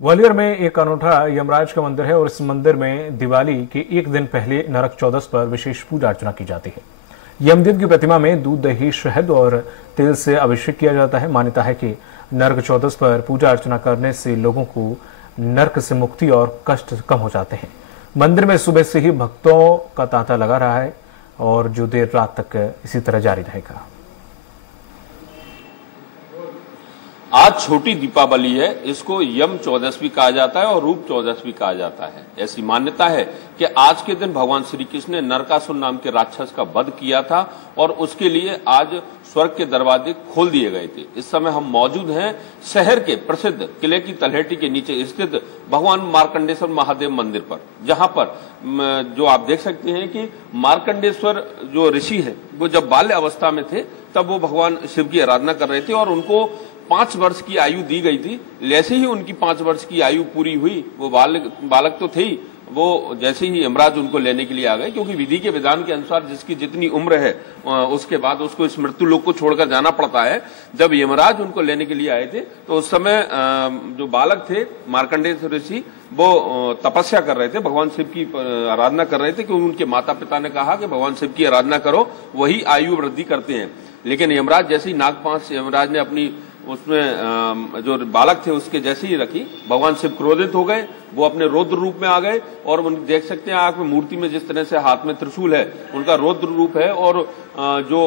ग्वालियर में एक अनूठा यमराज का मंदिर है और इस मंदिर में दिवाली के एक दिन पहले नरक चौदस पर विशेष पूजा अर्चना की जाती है। यमदेव की प्रतिमा में दूध, दही, शहद और तेल से अभिषेक किया जाता है। मान्यता है कि नरक चौदस पर पूजा अर्चना करने से लोगों को नरक से मुक्ति और कष्ट कम हो जाते हैं। मंदिर में सुबह से ही भक्तों का तांता लगा रहा है और जो देर रात तक इसी तरह जारी रहेगा। आज छोटी दीपावली है, इसको यम चौदस भी कहा जाता है और रूप चौदस भी कहा जाता है। ऐसी मान्यता है कि आज के दिन भगवान श्री कृष्ण ने नरकासुर नाम के राक्षस का वध किया था और उसके लिए आज स्वर्ग के दरवाजे खोल दिए गए थे। इस समय हम मौजूद हैं शहर के प्रसिद्ध किले की तलहटी के नीचे स्थित भगवान मार्कंडेश्वर महादेव मंदिर पर, जहां पर जो आप देख सकते हैं कि मार्कंडेश्वर जो ऋषि है वो जब बाल्य अवस्था में थे तब वो भगवान शिव की आराधना कर रहे थे और उनको 5 वर्ष की आयु दी गई थी। जैसे ही उनकी 5 वर्ष की आयु पूरी हुई, वो बालक तो थे ही, वो जैसे ही यमराज उनको लेने के लिए आ गए, क्योंकि विधि के विधान के अनुसार जिसकी जितनी उम्र है उसके बाद उसको इस मृत्यु लोक को छोड़कर जाना पड़ता है। जब यमराज उनको लेने के लिए आए थे तो उस समय जो बालक थे मार्कंडेय ऋषि वो तपस्या कर रहे थे, भगवान शिव की आराधना कर रहे थे, क्योंकि उनके माता पिता ने कहा कि भगवान शिव की आराधना करो, वही आयु वृद्धि करते हैं। लेकिन यमराज जैसे ही नागपाश यमराज ने अपनी उसमें जो बालक थे उसके जैसे ही रखी, भगवान शिव क्रोधित हो गए, वो अपने रौद्र रूप में आ गए और देख सकते हैं आंख में मूर्ति में जिस तरह से हाथ में त्रिशूल है उनका रौद्र रूप है और जो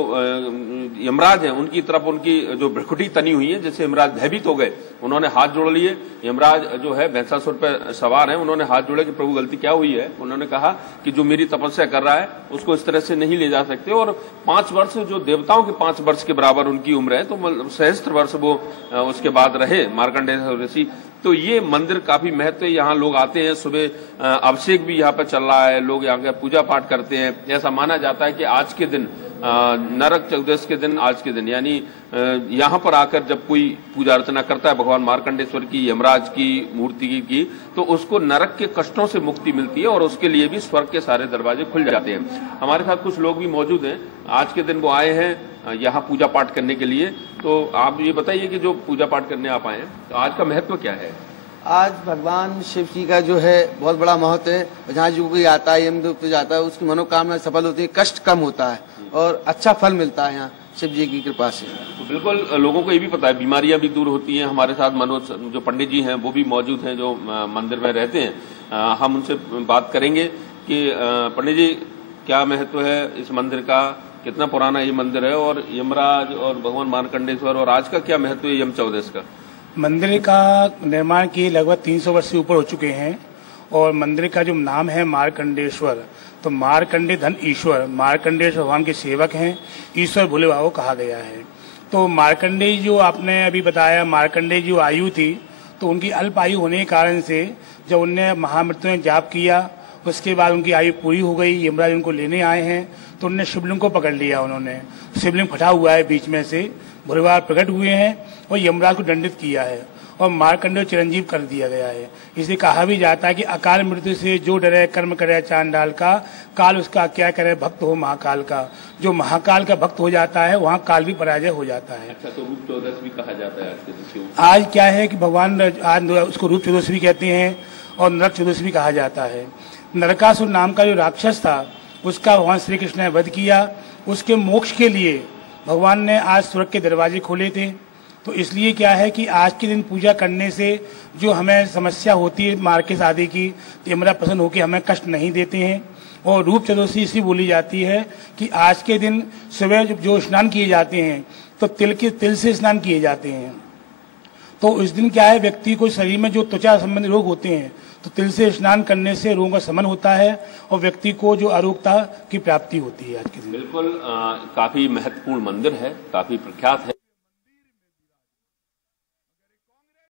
यमराज है उनकी तरफ उनकी जो भ्रकुटी तनी हुई है, जिससे यमराज भयभीत हो गए। उन्होंने हाथ जोड़ लिए। यमराज जो है भैंसासुर पर सवार है, उन्होंने हाथ जोड़े कि प्रभु गलती क्या हुई है। उन्होंने कहा कि जो मेरी तपस्या कर रहा है उसको इस तरह से नहीं ले जा सकते और 5 वर्ष जो देवताओं के 5 वर्ष के बराबर उनकी उम्र है, तो सहस्त्र वर्ष वो उसके बाद रहे मार्कंडेय ऋषि। तो ये मंदिर काफी महत्व है, यहाँ लोग आते हैं, सुबह अभिषेक भी यहाँ पर चल रहा है, लोग यहाँ का पूजा पाठ करते हैं। ऐसा माना जाता है कि आज के दिन नरक चतुर्दशी के दिन, आज के दिन यानी यहाँ पर आकर जब कोई पूजा अर्चना करता है भगवान मार्कंडेश्वर की, यमराज की मूर्ति की, तो उसको नरक के कष्टों से मुक्ति मिलती है और उसके लिए भी स्वर्ग के सारे दरवाजे खुल जाते हैं। हमारे साथ कुछ लोग भी मौजूद हैं, आज के दिन वो आए हैं यहाँ पूजा पाठ करने के लिए। तो आप ये बताइए कि जो पूजा पाठ करने आप आए हैं, तो आज का महत्व क्या है? आज भगवान शिव जी का जो है बहुत बड़ा महत्व है। जहाँ जो कोई आता है, यमदेव पे जाता है, उसकी मनोकामना सफल होती है, कष्ट कम होता है और अच्छा फल मिलता है यहाँ शिव जी की कृपा से। तो बिल्कुल लोगों को ये भी पता है, बीमारियां भी दूर होती हैं। हमारे साथ मनोज जो पंडित जी हैं वो भी मौजूद हैं जो मंदिर में रहते हैं। हम उनसे बात करेंगे कि पंडित जी क्या महत्व है इस मंदिर का, कितना पुराना ये मंदिर है और यमराज और भगवान मार्कंडेश्वर और आज का क्या महत्व है यम चौदस का? मंदिर का निर्माण किए लगभग 300 वर्ष से ऊपर हो चुके हैं और मंदिर का जो नाम है मार्कंडेश्वर, तो मार्कंडे धन ईश्वर, मार्कंडेश्वर भगवान के सेवक हैं, ईश्वर भोले बाबा को कहा गया है। तो मार्कंडेय जो आपने अभी बताया, मार्कंडेय जो आयु थी तो उनकी अल्प आयु होने के कारण से जब उनने महामृत्यु में जाप किया, उसके बाद उनकी आयु पूरी हो गई, यमराज उनको लेने आए हैं तो उन्होंने शिवलिंग को पकड़ लिया। उन्होंने शिवलिंग फटा हुआ है बीच में से, भोले बाबा प्रकट हुए हैं और यमराज को दंडित किया है और मार्कंडेय चिरंजीव कर दिया गया है। इसे कहा भी जाता है कि अकाल मृत्यु से जो डरे कर्म करे चांडाल का, काल उसका क्या करे भक्त हो महाकाल का। जो महाकाल का भक्त हो जाता है वहाँ काल भी पराजय हो जाता है। अच्छा, तो रूप चौदस भी कहा जाता है आज के दिन? आज क्या है कि भगवान आज उसको रूप चौदस भी कहते हैं और नरक चौदस भी कहा जाता है। नरकासुर नाम का जो राक्षस था उसका भगवान श्री कृष्ण ने वध किया। उसके मोक्ष के लिए भगवान ने आज स्वर्ग के दरवाजे खोले थे। तो इसलिए क्या है कि आज के दिन पूजा करने से जो हमें समस्या होती है मार्केट आदि की, तो यमराज प्रसन्न होकर हमें कष्ट नहीं देते हैं। और रूप चतुर्दशी इसलिए बोली जाती है कि आज के दिन सुबह जो स्नान किए जाते हैं तो तिल से स्नान किए जाते हैं। तो इस दिन क्या है, व्यक्ति को शरीर में जो त्वचा संबंधी रोग होते हैं तो तिल से स्नान करने से रोगों का शमन होता है और व्यक्ति को जो अरोगता की प्राप्ति होती है आज के दिन। बिल्कुल काफी महत्वपूर्ण मंदिर है, काफी प्रख्यात है।